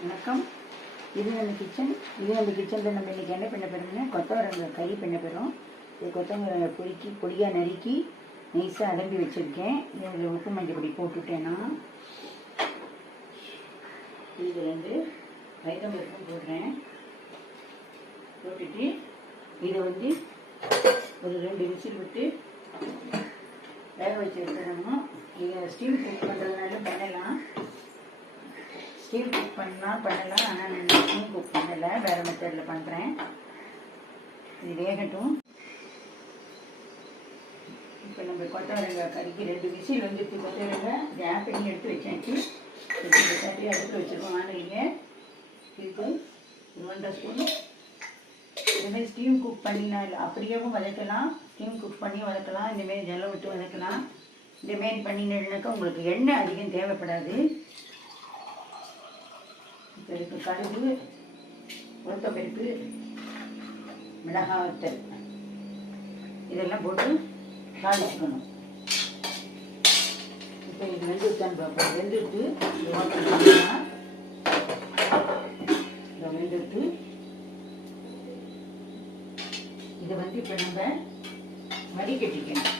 வணக்கம். இது நம்ம கிச்சன் இது நம்ம கிச்சனில் நம்ம இன்றைக்கி என்ன பண்ண போகிறோம்னா கொத்தவரங்காய் கறி பண்ண போகிறோம் இது கொத்தவரங்காய் பொறுக்கி பொடியாக நறுக்கி நைஸாக அலம்பி வச்சுருக்கேன். இதில் உப்பு மஞ்சள் பொடி போட்டுட்டேன்னா இதில் வந்து வைரம் பருப்பும் போடுறேன். போட்டுட்டு இதை வந்து ஒரு ரெண்டு விசில் விட்டு வேக வச்சு எடுத்துடணும் நீங்கள் ஸ்டீம் குக் பண்ணுறதுனால பண்ணலாம். ஸ்டீம் குக் பண்ணலாம் பண்ணலாம் ஆனால் நான் ஸ்டீம் குக் பண்ணலை வேறு மெத்தடில் பண்ணுறேன் இது வேகட்டும். இப்போ நம்ம கொத்தவரங்காய் கறிக்கு ரெண்டு விசில் வந்துட்டு கொத்தவரங்காய் கேப் பண்ணி எடுத்து வச்சாச்சு தட்டி அடுத்து வச்சுருக்கோம். வானலிங்க இதுக்கு ஒன்றரை ஸ்பூன் இதுமாரி ஸ்டீம் குக் பண்ணினா இல்லை அப்படியேவும் வதக்கலாம். ஸ்டீம் குக் பண்ணி வதக்கலாம். இந்தமாரி ஜலம் விட்டு வதக்கலாம். இந்தமாரி பண்ணினாக்கா உங்களுக்கு எண்ணெய் அதிகம் தேவைப்படாது. இதுக்கு கடுகு உளுத்தப்பருப்பு மிளகாய் வத்தல் இதெல்லாம் போட்டு தாளிச்சுக்கணும். இப்போ இது வெந்துட்டான்னு பார்ப்போம். வெந்துட்டு இதை வெந்துட்டு இதை வந்து இப்போ நம்ம வடிகட்டிக்கணும்.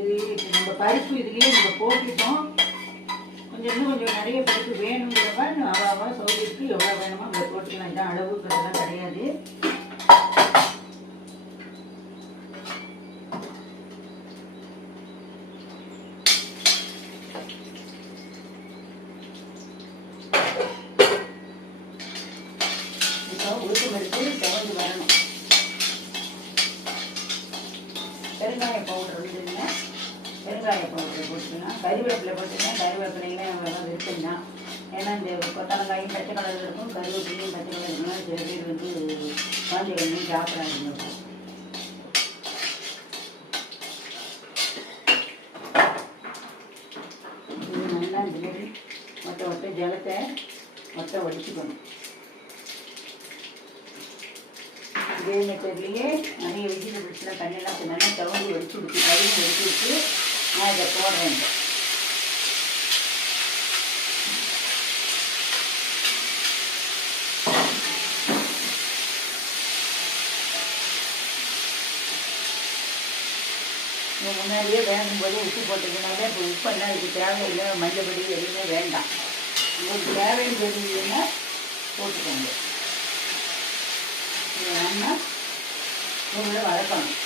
இது இப்போ நம்ம பருப்பு இதுலேயே நம்ம போட்டுட்டோம். கொஞ்சம் இன்னும் கொஞ்சம் நிறைய பேருக்கு வேணுங்கிறவ அவாவா சௌகரியத்துக்கு எவ்வளோ வேணுமோ அதை போட்டுக்கலாம் இதான் அளவுக்குறதெல்லாம் கிடையாது. பெருங்காய பவுடர் வந்து பெருங்காய பவுடர் போட்டுக்கோங்க கருவேப்பிலை போட்டுக்கோங்க கருவேப்பிலையுமே அவ்வளோவா விருப்பம் தான் ஏன்னா இந்த கொத்தலங்காயும் பச்சை கலர் இருக்கும் கருவேப்பிலையும் பச்சை கலர் இருக்கும். சில பேர் வந்து காஞ்ச கண்ணையும் சாப்பிடாதுங்க இது நல்லா இந்த மாதிரி ஒட்ட ஜலத்தை மொத்த வடிச்சுக்கணும். இதே மெத்தட்லேயே நிறைய வெஜிடபிள்ஸ்லாம் தண்ணியெல்லாம் நல்லா தவறு வடிச்சு விட்டு கருவி வடிச்சு விட்டு நான் இதை போடுறேன். முன்னாடியே வேணும்போது உப்பு போட்டதுனால இப்போ உப்பெல்லாம் இதுக்கு தேவையில்லை. மஞ்சப்படி எதுவுமே வேண்டாம். உங்களுக்கு தேவைன்னு தெரிஞ்சதுன்னா போட்டுக்கோங்க. இது உங்களை வளர்க்கணும்